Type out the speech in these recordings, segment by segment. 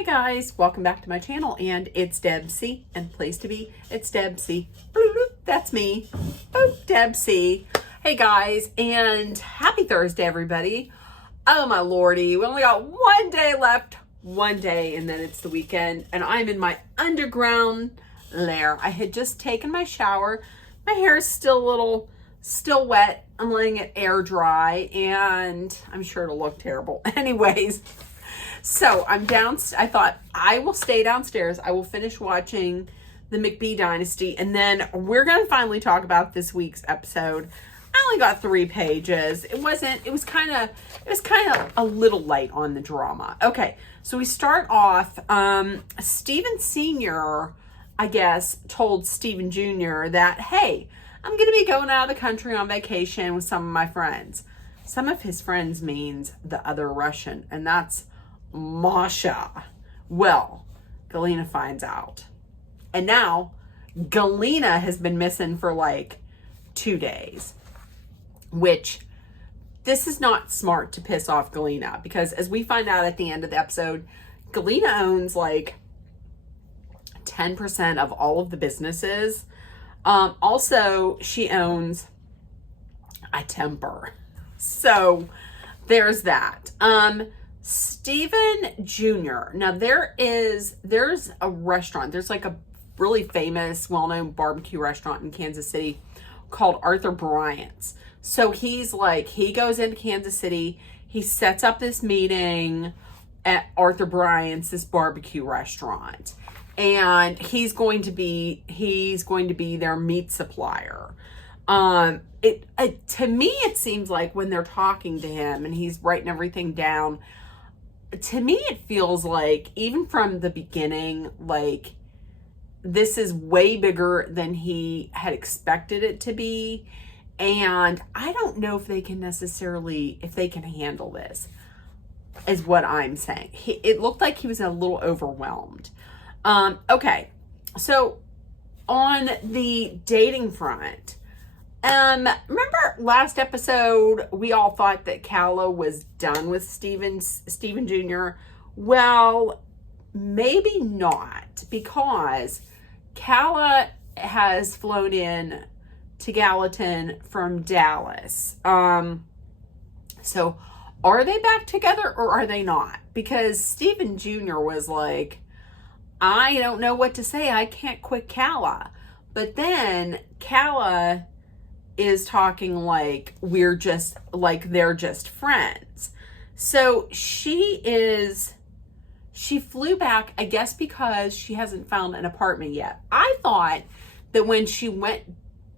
Hi guys, welcome back to my channel, and it's Debsy, and place to be, it's Debsy. That's me. Oh, Debsy. Hey guys, and happy Thursday, everybody. Oh my lordy, we only got one day left, one day, and then it's the weekend, and I'm in my underground lair. I had just taken my shower. My hair is still wet. I'm letting it air dry, and I'm sure it'll look terrible. Anyways, so I'm down. I thought I will stay downstairs. I will finish watching the McBee Dynasty, and then we're going to finally talk about this week's episode. I only got 3 pages. It was kind of a little light on the drama. Okay, so we start off, Steven Sr., I guess, told Steven Jr. that, hey, I'm going to be going out of the country on vacation with some of my friends. Some of his friends means the other Russian, and that's Masha. Well, Galina finds out. And now, Galina has been missing for like 2 days. Which, this is not smart to piss off Galina, because as we find out at the end of the episode, Galina owns like 10% of all of the businesses. Also, she owns a temper. So, there's that. Steven Jr. Now, there's a restaurant. There's like a really famous, well-known barbecue restaurant in Kansas City called Arthur Bryant's. So he goes into Kansas City, he sets up this meeting at Arthur Bryant's, this barbecue restaurant. And he's going to be their meat supplier. To me, it seems like when they're talking to him and he's writing everything down, to me, it feels like, even from the beginning, like this is way bigger than he had expected it to be. And I don't know if they can handle this, is what I'm saying. It looked like he was a little overwhelmed. Okay, so on the dating front, remember last episode, we all thought that Calla was done with Steven Jr. Well, maybe not, because Calla has flown in to Gallatin from Dallas. So are they back together or are they not? Because Steven Jr. was like, I don't know what to say. I can't quit Calla. But then Calla is talking like they're just friends. So she flew back, I guess, because she hasn't found an apartment yet. I thought that when she went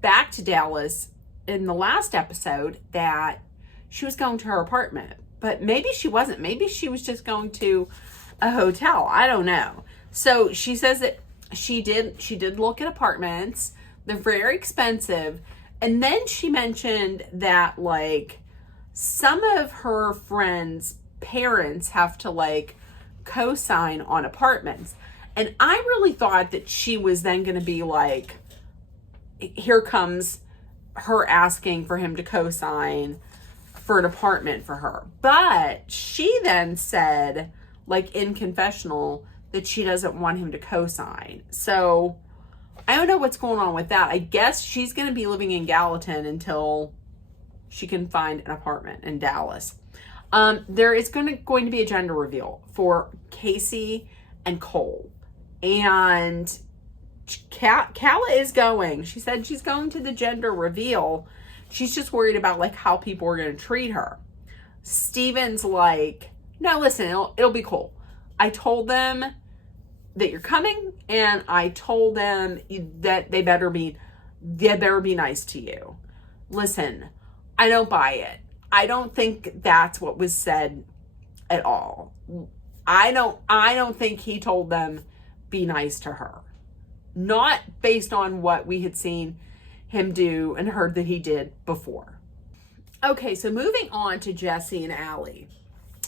back to Dallas in the last episode that she was going to her apartment, but maybe she wasn't. Maybe she was just going to a hotel. I don't know. So she says that she did look at apartments. They're very expensive. And then she mentioned that like some of her friends' parents have to like co-sign on apartments. And I really thought that she was then going to be like, here comes her asking for him to co-sign for an apartment for her. But she then said, like in confessional, that she doesn't want him to co-sign. So I don't know what's going on with that. I guess she's going to be living in Gallatin until she can find an apartment in Dallas. There is going to be a gender reveal for Casey and Cole. And Calla is going. She said she's going to the gender reveal. She's just worried about like how people are going to treat her. Steven's like, no, listen, it'll be cool. I told them that you're coming, and I told them that they better be nice to you. Listen, I don't buy it. I don't think that's what was said at all. I don't think he told them be nice to her. Not based on what we had seen him do and heard that he did before. Okay, so moving on to Jesse and Allie.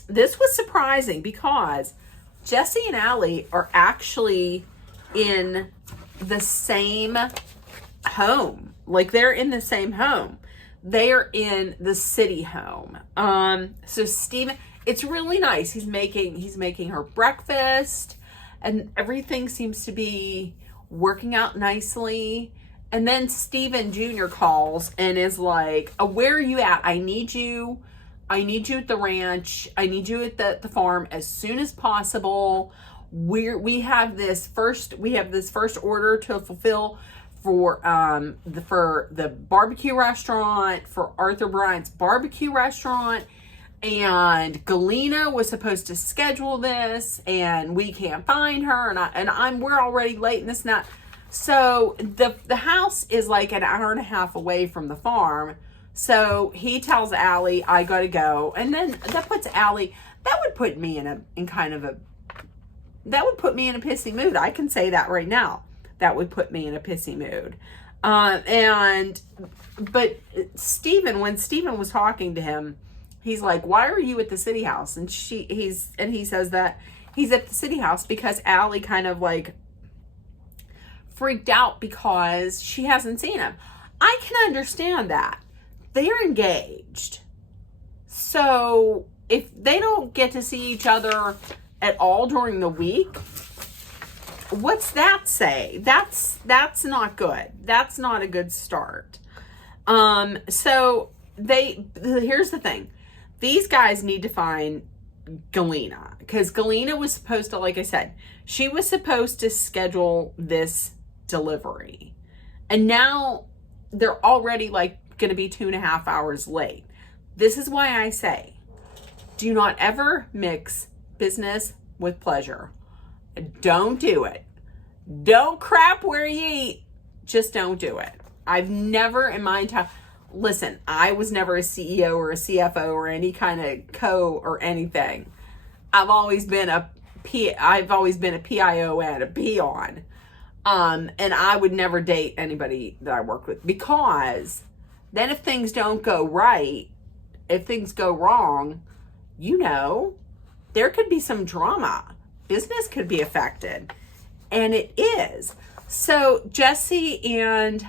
This was surprising because Jesse and Allie are actually in the same home. Like, they're in the same home. They are in the city home. So Steven, it's really nice. He's making her breakfast, and everything seems to be working out nicely. And then Steven Jr. calls and is like, where are you at? I need you at the ranch. I need you at the farm as soon as possible. We have this first order to fulfill for the barbecue restaurant, for Arthur Bryant's barbecue restaurant. And Galena was supposed to schedule this, and we can't find her, and we're already late in this and that. So the house is like an hour and a half away from the farm. So he tells Allie, I gotta go. And then that puts Allie, that would put me in a pissy mood. I can say that right now. That would put me in a pissy mood. But when Steven was talking to him, he's like, why are you at the city house? And he says that he's at the city house because Allie kind of like freaked out because she hasn't seen him. I can understand that. They're engaged. So if they don't get to see each other at all during the week, what's that say? That's not good. That's not a good start. So here's the thing. These guys need to find Galena, because Galena was supposed to, like I said, she was supposed to schedule this delivery. And now they're already like going to be 2.5 hours late. This is why I say, do not ever mix business with pleasure. Don't do it. Don't crap where you eat. Just don't do it. I've never in my entire... Listen, I was never a CEO or a CFO or any kind of or anything. I've always been a PIO and a peon. And I would never date anybody that I work with, because then if things don't go right, if things go wrong, there could be some drama. Business could be affected. And it is. So Jesse and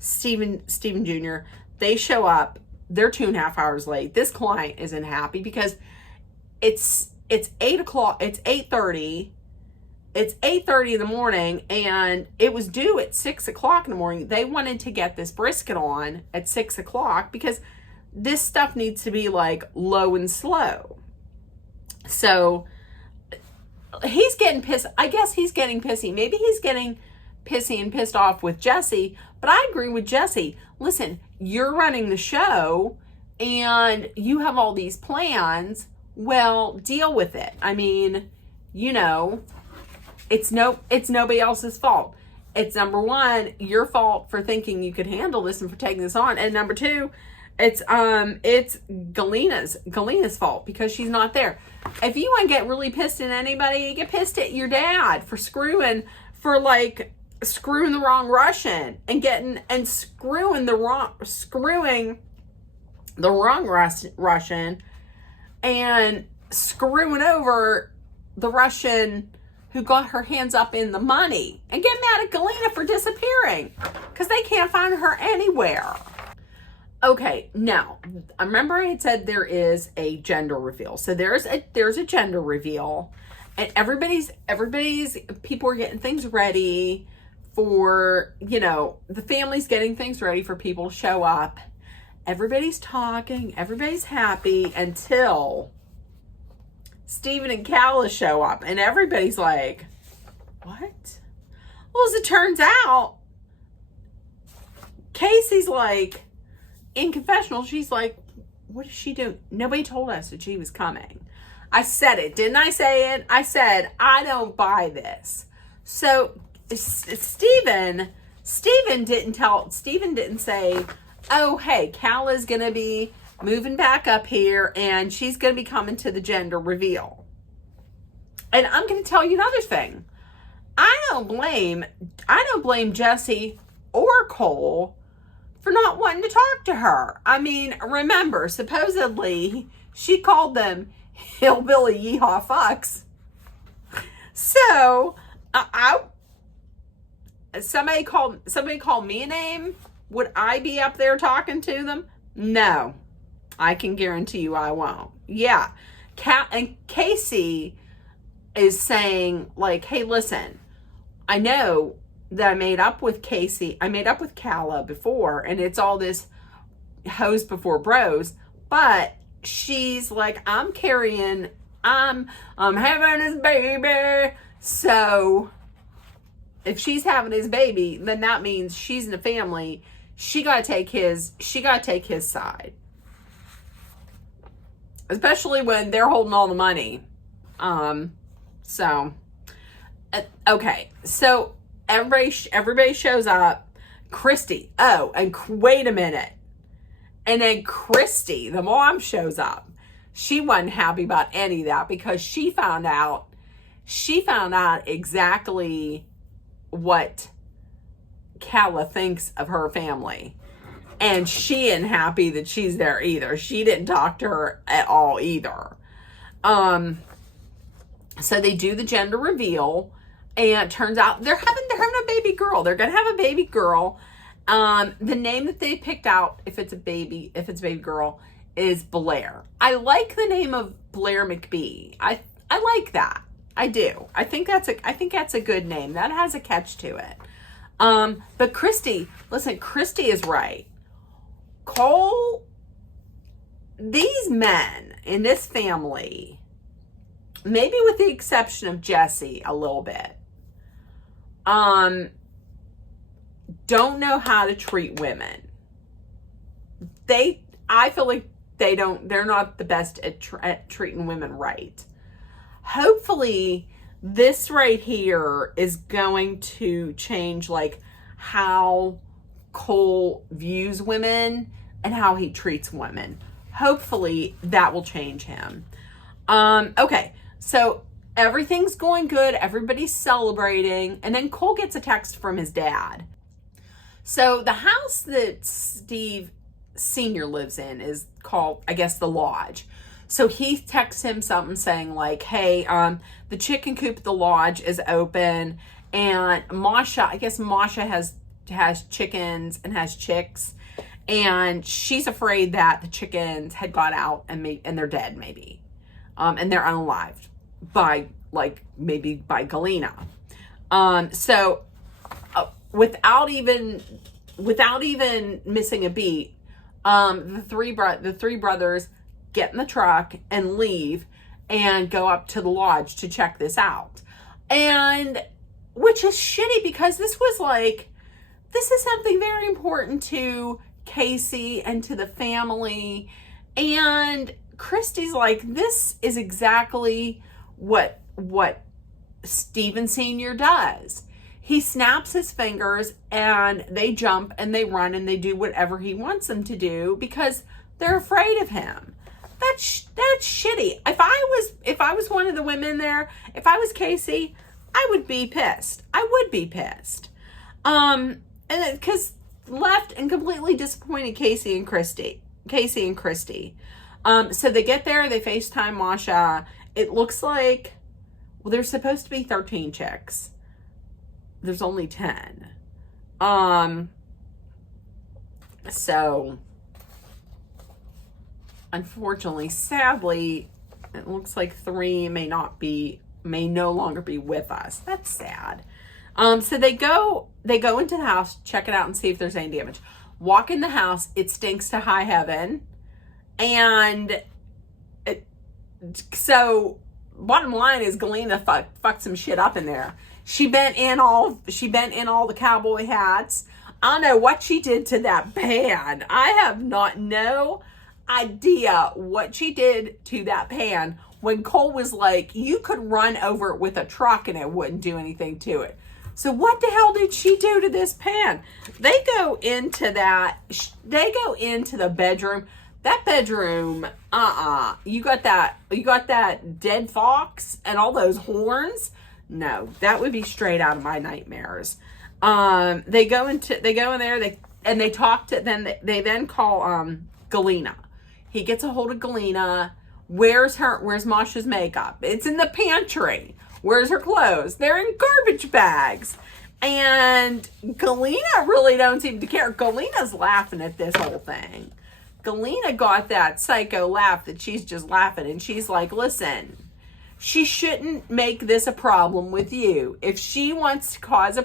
Steven Jr., they show up. They're 2.5 hours late. This client isn't happy because it's 8 o'clock. It's 8:30. It's 8:30 in the morning, and it was due at 6 o'clock in the morning. They wanted to get this brisket on at 6 o'clock because this stuff needs to be like low and slow. So he's getting pissed. I guess he's getting pissy. Maybe he's getting pissy and pissed off with Jesse, but I agree with Jesse. Listen, you're running the show and you have all these plans. Well, deal with it. I mean, it's nobody else's fault. It's number one, your fault for thinking you could handle this and for taking this on. And number two, it's Galena's fault because she's not there. If you want to get really pissed at anybody, get pissed at your dad for screwing the wrong Russian and screwing the wrong Russian and screwing over the Russian who got her hands up in the money, and get mad at Galena for disappearing because they can't find her anywhere. Okay, now, I remember I had said there is a gender reveal. So there's a gender reveal, and everybody's people are getting things ready for, the family's getting things ready for people to show up. Everybody's talking, everybody's happy until Steven and Calla show up, and everybody's like, what? Well, as it turns out, Casey's like, in confessional, she's like, what is she doing? Nobody told us that she was coming. I said it. Didn't I say it? I said, I don't buy this. So Steven didn't say, oh, hey, Calla's going to be moving back up here and she's going to be coming to the gender reveal. And I'm going to tell you another thing. I don't blame Jesse or Cole for not wanting to talk to her. I mean, remember, supposedly she called them hillbilly yeehaw fucks. So, somebody called me a name. Would I be up there talking to them? No, I can guarantee you I won't. Yeah, And Casey is saying, like, hey, listen, I know that I made up with Calla before, and it's all this hoes before bros, but she's like, I'm having his baby. So if she's having his baby, then that means she's in the family. She gotta take his side. Especially when they're holding all the money. Okay. So everybody shows up. Christy. Oh, and wait a minute. And then Christy, the mom, shows up. She wasn't happy about any of that because she found out exactly what Calla thinks of her family. And she isn't happy that she's there either. She didn't talk to her at all either. So they do the gender reveal, and it turns out they're having a baby girl. They're gonna have a baby girl. The name that they picked out, if it's a baby girl, is Blair. I like the name of Blair McBee. I like that. I do. I think that's a good name. That has a catch to it. But Christy is right. Cole, these men in this family, maybe with the exception of Jesse a little bit, don't know how to treat women. I feel like they're not the best at treating women right. Hopefully this right here is going to change, like, how Cole views women and how he treats women. Hopefully that will change him. Okay, so everything's going good. Everybody's celebrating. And then Cole gets a text from his dad. So the house that Steve Sr. lives in is called, I guess, the Lodge. So he texts him something saying, like, hey, the chicken coop at the Lodge is open, and Masha has chickens and has chicks, and she's afraid that the chickens had got out and they're dead, maybe, and they're unalived maybe by Galena. So without even missing a beat, the three brothers get in the truck and leave and go up to the Lodge to check this out. And which is shitty because this is something very important to Casey and to the family. And Christy's like, this is exactly what Steven Sr. does. He snaps his fingers and they jump and they run and they do whatever he wants them to do because they're afraid of him. That's shitty. If I was one of the women there, if I was Casey, I would be pissed. And because left and completely disappointed Casey and Christy. So they get there, they FaceTime Masha. It looks like, well, there's supposed to be 13 chicks. There's only 10. So unfortunately, sadly, it looks like 3 may no longer be with us. That's sad. So they go into the house, check it out and see if there's any damage. Walk in the house, it stinks to high heaven. And so bottom line is Galena fucked some shit up in there. She bent in all the cowboy hats. I don't know what she did to that pan. I have no idea what she did to that pan when Cole was like, you could run over it with a truck and it wouldn't do anything to it. So what the hell did she do to this pan? They go into the bedroom. That bedroom, you got that dead fox and all those horns. No, that would be straight out of my nightmares. They go in there, they talk to, they then call Galena. He gets a hold of Galena. Where's Masha's makeup? It's in the pantry. Where's her clothes? They're in garbage bags. And Galena really don't seem to care. Galena's laughing at this whole thing. Galena got that psycho laugh that she's just laughing, and she's like, listen, she shouldn't make this a problem with you. If she wants to cause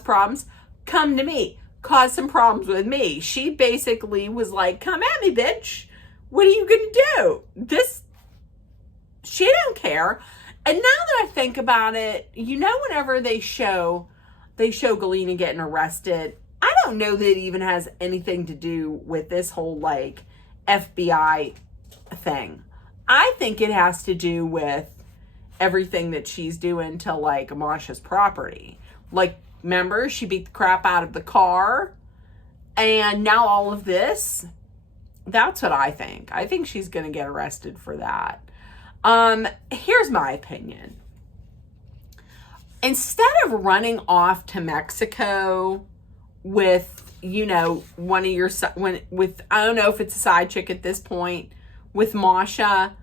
problems, come to me. Cause some problems with me. She basically was like, come at me, bitch. What are you gonna do? She don't care. And now that I think about it, whenever they show Galena getting arrested, I don't know that it even has anything to do with this whole like FBI thing. I think it has to do with everything that she's doing to like Amasha's property. Like, remember, she beat the crap out of the car, and now all of this. That's what I think. I think she's going to get arrested for that. Here's my opinion. Instead of running off to Mexico with, one of your, I don't know if it's a side chick at this point, with Masha,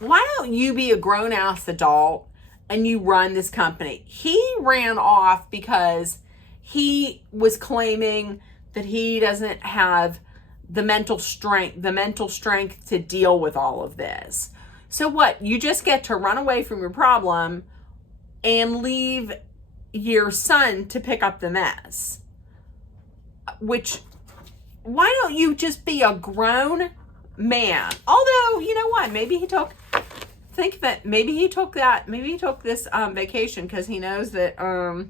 why don't you be a grown-ass adult and you run this company? He ran off because he was claiming that he doesn't have the mental strength to deal with all of this. So what? You just get to run away from your problem and leave your son to pick up the mess. Why don't you just be a grown man? Although, you know what? Maybe he took this vacation because he knows that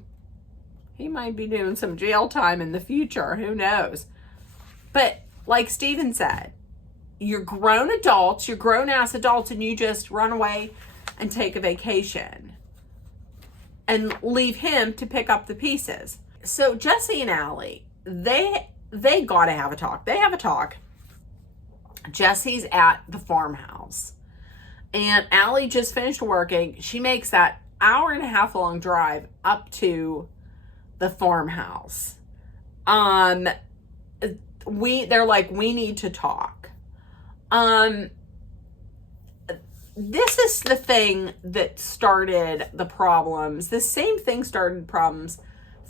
he might be doing some jail time in the future. Who knows? But like Steven said, you're grown adults, you're grown-ass adults, and you just run away and take a vacation and leave him to pick up the pieces. So Jesse and Allie, they gotta have a talk. They have a talk. Jesse's at the farmhouse, and Allie just finished working. She makes that hour-and-a-half long drive up to the farmhouse. They're like, we need to talk. This is the thing that started the problems. The same thing started problems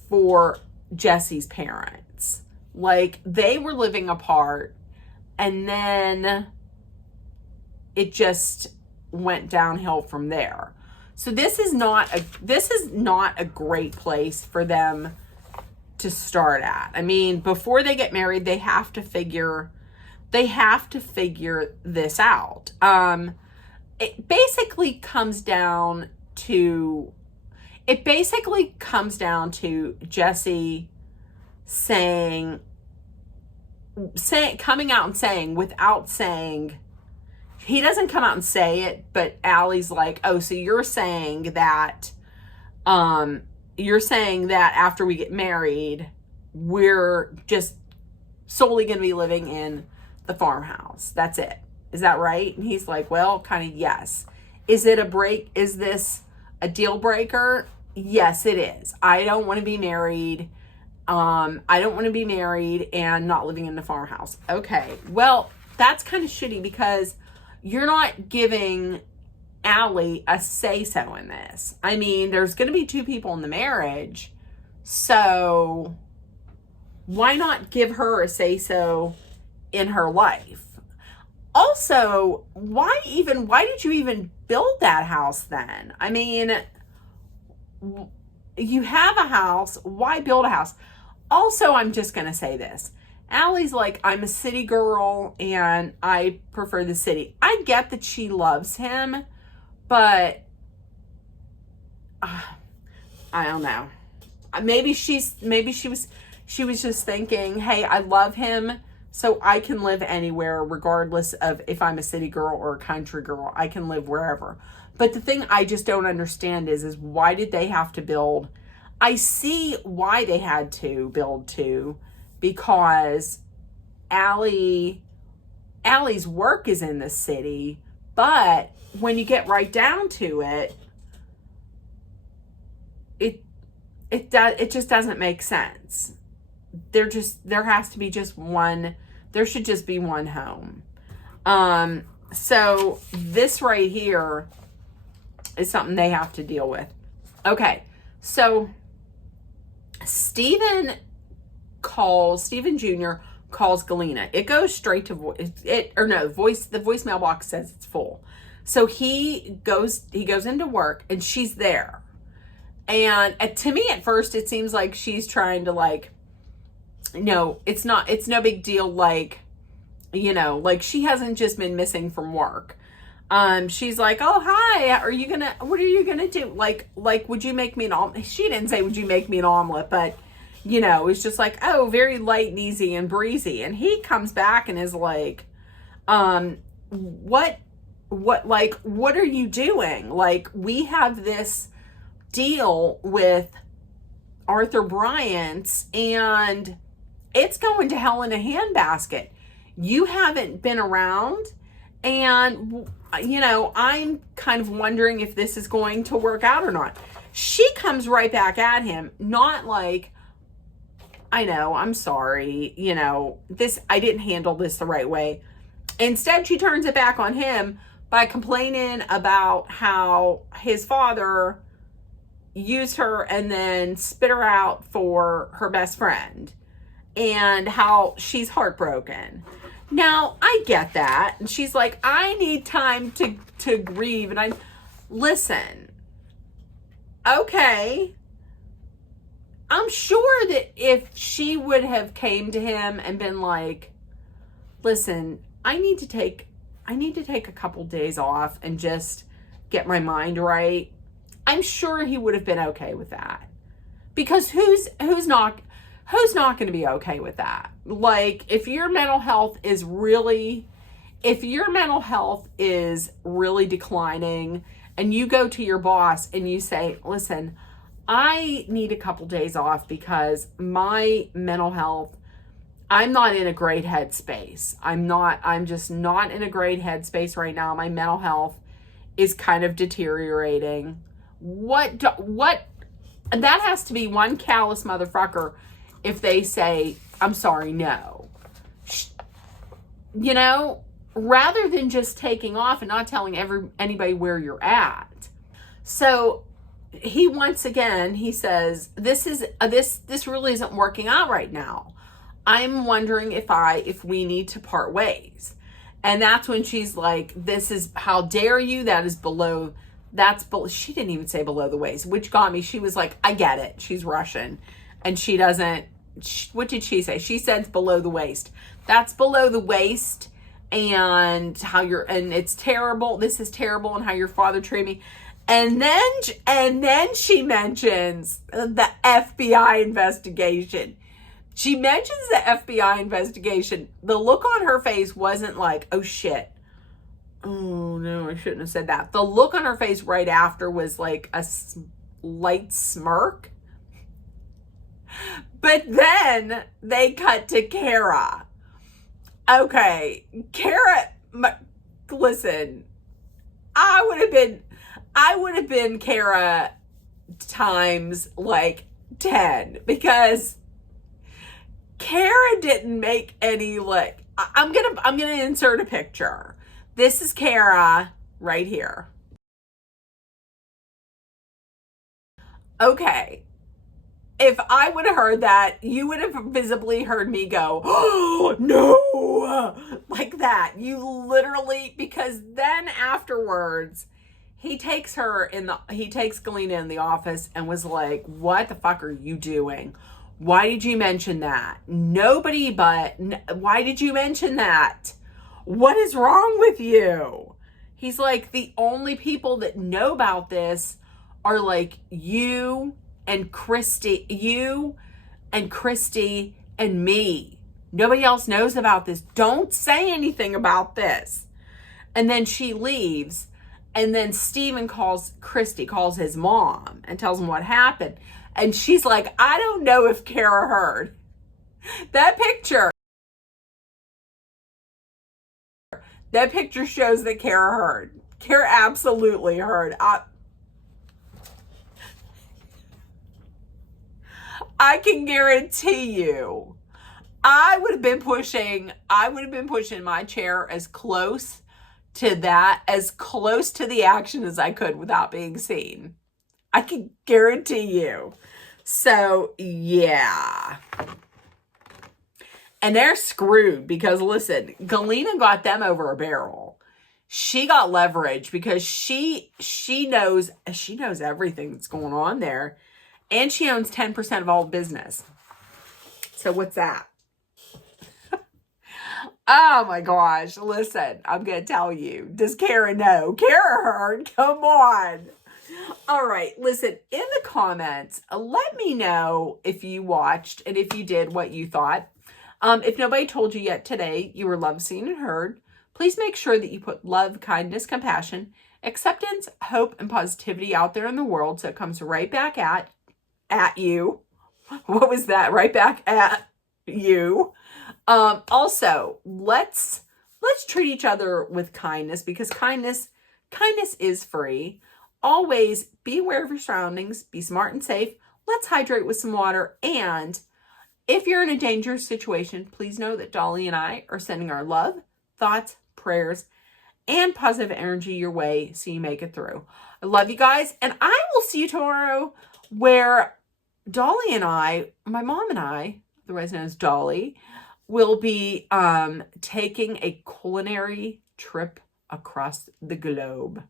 for Jesse's parents. Like, they were living apart, and then it just went downhill from there. So this is not a great place for them to start at. I mean, before they get married, they have to figure this out. It basically comes down to Jesse coming out and saying, without saying, he doesn't come out and say it, but Allie's like, oh, so you're saying that after we get married, we're just solely going to be living in the farmhouse. That's it. Is that right? And he's like, well, kind of, yes. Is it a break? Is this a deal breaker? Yes, it is. I don't want to be married. I don't want to be married and not living in the farmhouse. Okay. Well, that's kind of shitty because you're not giving Allie a say-so in this. I mean, there's going to be two people in the marriage, so why not give her a say-so in her life? Also, why did you even build that house then? I mean, you have a house, why build a house? Also, I'm just going to say this. Allie's like, I'm a city girl and I prefer the city. I get that she loves him, but I don't know. Maybe she was just thinking, hey, I love him, so I can live anywhere regardless of if I'm a city girl or a country girl. I can live wherever. But the thing I just don't understand is why did they have to build? I see why they had to build two, because Allie's work is in the city, but when you get right down to it, it just doesn't make sense. There should just be one home. So this right here is something they have to deal with. Okay, so Steven Jr. calls Galena. It goes straight to the voicemail box says it's full. So he goes into work and she's there. And to me at first it seems like she's trying to like, no, it's no big deal. Like, you know, like she hasn't just been missing from work. She's like, oh, hi, what are you gonna do? Like, would you make me an omelet? She didn't say, would you make me an omelet? But, you know, it's just like, oh, very light and easy and breezy. And he comes back and is like, what are you doing? Like, we have this deal with Arthur Bryant's and it's going to hell in a handbasket. You haven't been around, and, you know, I'm kind of wondering if this is going to work out or not. She comes right back at him, not like, I know, I'm sorry, you know, I didn't handle this the right way. Instead, she turns it back on him by complaining about how his father used her and then spit her out for her best friend and how she's heartbroken. Now, I get that. And she's like, I need time to grieve. And listen, okay. I'm sure that if she would have came to him and been like, listen, I need to take a couple days off and just get my mind right, I'm sure he would have been okay with that. Because who's not going to be okay with that? Like, if your mental health is really declining and you go to your boss and you say, listen, I need a couple days off because my mental health, I'm not in a great headspace. I'm just not in a great headspace right now. My mental health is kind of deteriorating. And that has to be one callous motherfucker if they say, I'm sorry, no. You know, rather than just taking off and not telling anybody where you're at. So he, once again, he says, this really isn't working out right now. I'm wondering if we need to part ways. And that's when she's like, how dare you? She didn't even say below the waist, which got me. She was like, I get it. She's Russian. And she doesn't, what did she say? She said it's below the waist. That's below the waist, and and it's terrible. This is terrible, and how your father treated me. And then she mentions the FBI investigation. She mentions the FBI investigation. The look on her face wasn't like, oh shit. Oh no, I shouldn't have said that. The look on her face right after was like a light smirk. But then they cut to Kara. Okay, Kara, listen, I would have been Kara times like 10, because Kara didn't make any, like, I'm gonna insert a picture. This is Kara right here. Okay. If I would have heard that, you would have visibly heard me go, oh, no, like that. You literally, because then afterwards, he takes Galena in the office and was like, what the fuck are you doing? Why did you mention that? Why did you mention that? What is wrong with you? He's like, the only people that know about this are like you and Christy and me. Nobody else knows about this. Don't say anything about this. And then she leaves. And then Steven calls his mom and tells him what happened. And she's like, I don't know if Kara heard. That picture shows that Kara heard. Kara absolutely heard. I can guarantee you, I would have been pushing my chair as close to the action as I could without being seen. I can guarantee you. So, yeah. And they're screwed because, listen, Galena got them over a barrel. She got leverage because she knows everything that's going on there. And she owns 10% of all business. So what's that? Oh my gosh. Listen, I'm going to tell you. Does Kara know? Kara heard. Come on. All right. Listen, in the comments, let me know if you watched and if you did, what you thought. If nobody told you yet today, you were loved, seen, and heard. Please make sure that you put love, kindness, compassion, acceptance, hope, and positivity out there in the world so it comes right back at you. What was that? Right back at you. Also, let's treat each other with kindness because kindness is free. Always be aware of your surroundings, be smart and safe. Let's hydrate with some water. And if you're in a dangerous situation, please know that Dolly and I are sending our love, thoughts, prayers, and positive energy your way so you make it through. I love you guys, and I will see you tomorrow where Dolly and I, my mom and I, otherwise known as Dolly, will be taking a culinary trip across the globe.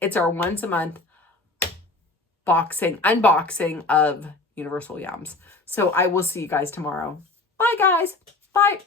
It's our once a month unboxing of Universal Yums. So I will see you guys tomorrow. Bye, guys. Bye.